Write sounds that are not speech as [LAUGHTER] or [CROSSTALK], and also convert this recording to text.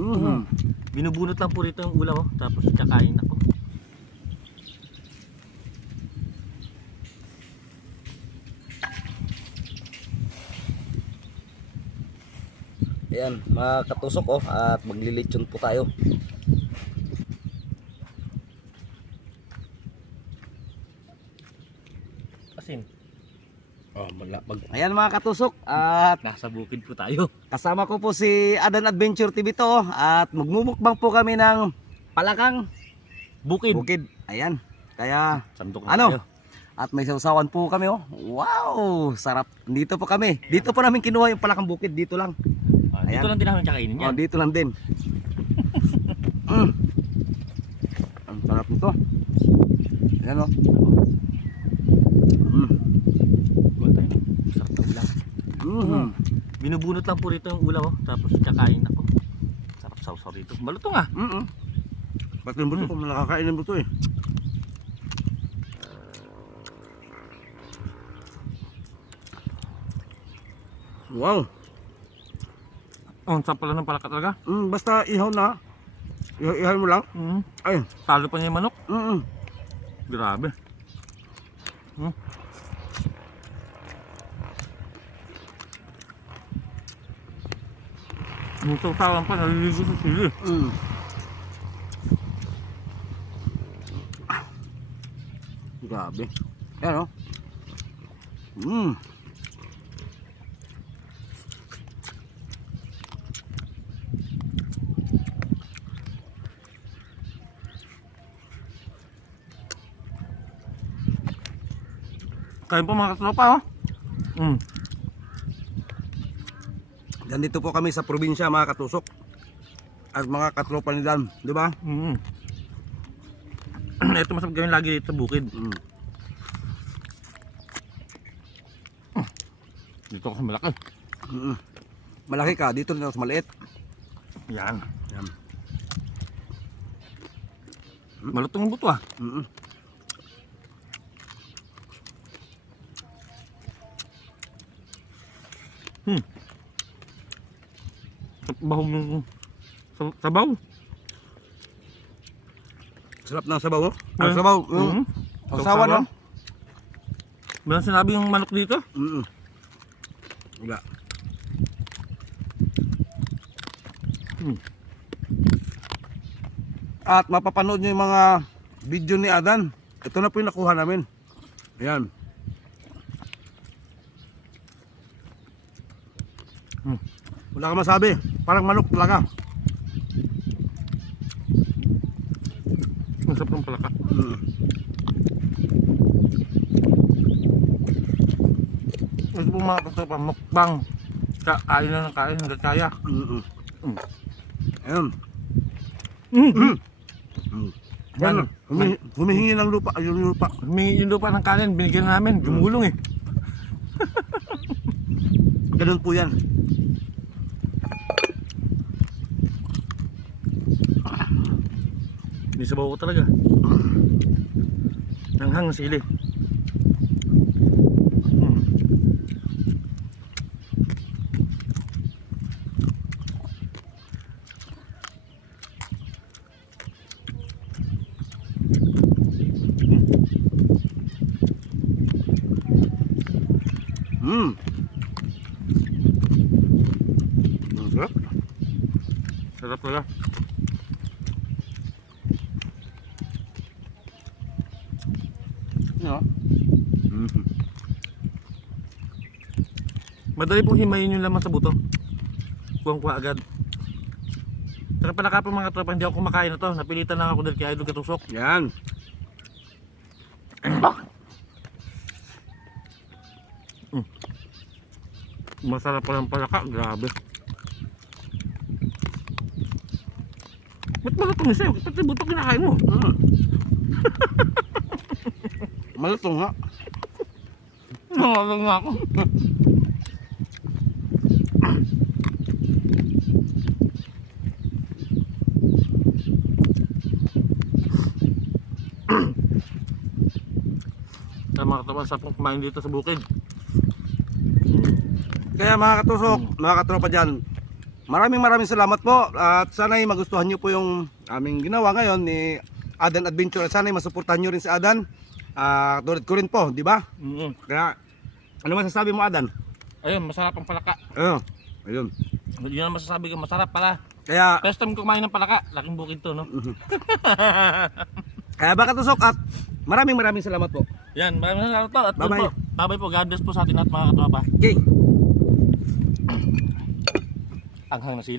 Mhm. Binubunot lang po rito yung ulam oh. Tapos kakain ako. Ayan, mga katusok oh, at maglilitsyon po tayo. Oh, mag Ayan mga katusok, at nasa bukid po tayo. kasama ko po si Adan Adventure TV to oh, at magmumukbang po kami ng palakang Bukid. bukid. Ayan, kaya Sandok Ano? tayo. at may sausawan po kami oh. Wow, sarap. Dito po kami. Dito po namin kinuha yung palakang bukid dito lang. Ah, dito lang din namin kakainin Oh, yan. dito lang din. [LAUGHS] mm. Ang sarap nito. Ayan oh. Mm. Kuha tayo ng sarap na ulam. Mm. Binubunot lang po rito yung ulam oh. Tapos kakain ako. Sarap sausaw rito. Malutong ah. Mm. Ba't yung buto ko nakakain ng buto eh. Wow. Ang sarap pala ng palaka talaga. Mm, basta ihaw na. Ihaw, ihaw mo lang. Mm. Ay. Talo pa niya yung manok. Mm. Grabe. Hmm. Yung sausawan pa, naliligo sa sili. Mm. Grabe. Yan o. Mm. Kain po mga katropa, oh. Mm. Nandito po kami sa probinsya mga katusok. At mga katropa ni Dan, di ba? Mm. Ito masarap gawin lagi dito sa bukid. Mm. Dito ako sa malaki. Mm. Malaki ka, dito rin ako sa maliit. Yan. Yan. Malutong ang buto ah. Mm. Hmm. Sabaw ng sa- sabaw. Sarap ng sabaw, no? Ang Mm. sabaw, Mhm. mm. Ang sawa, no? Meron sinabi yung manok dito? Mm. Wala. Hmm. At mapapanood nyo yung mga video ni Adan. Ito na po yung nakuha namin. Ayan. Hmm. Wala ka masabi. Parang manok talaga. Ang sarap ng palaka. Mm. Ito po mga katropa, mukbang. Kain na ng kain hanggang kaya. Mm. Mm. Ayan. Mm. Mm. Yan. Yan. Humi, humihingi ng lupa. Ayun yung lupa. May yung lupa ng kanin, binigyan namin. Gumulong eh. Ganun po yan. May sabaw ko talaga. Nanghang sili. Mm. Mm. Ang sarap. Sarap talaga. Yan, oh. Mhm. Madali pong himayin yung laman sa buto. Kuwang-kuha agad. Saka pala ka po mga tropa, hindi ako kumakain na to. Napilitan lang ako dahil kay Idol Katusok. Yan. Masarap pa lang palaka, grabe. Ba't malutong sa'yo? Pati buto kinakain mo. Mm. [LAUGHS] Malutong ha. Nangalang nga ako. Kaya mga katawan sa pong kumain dito sa bukid. Kaya mga katusok, mga katropa dyan, maraming maraming salamat po at sana'y magustuhan nyo po yung aming ginawa ngayon ni Adan Adventure at sana'y masuportahan nyo rin si Adan. Ah, tulad ko rin po, di ba? Mm Kaya, ano masasabi mo Adan? Ayun, masarap ang palaka. Ayun, ayun. Yun ang masasabi ko, masarap pala. Kaya, First time ko kumain ng palaka, laking bukid to, no? [LAUGHS] kaya baka tusok at maraming maraming salamat po. Yan, maraming salamat po. At Bye-bye. po, bye-bye po. God bless po sa atin at mga katuwa pa. Okay. Anghang na sili.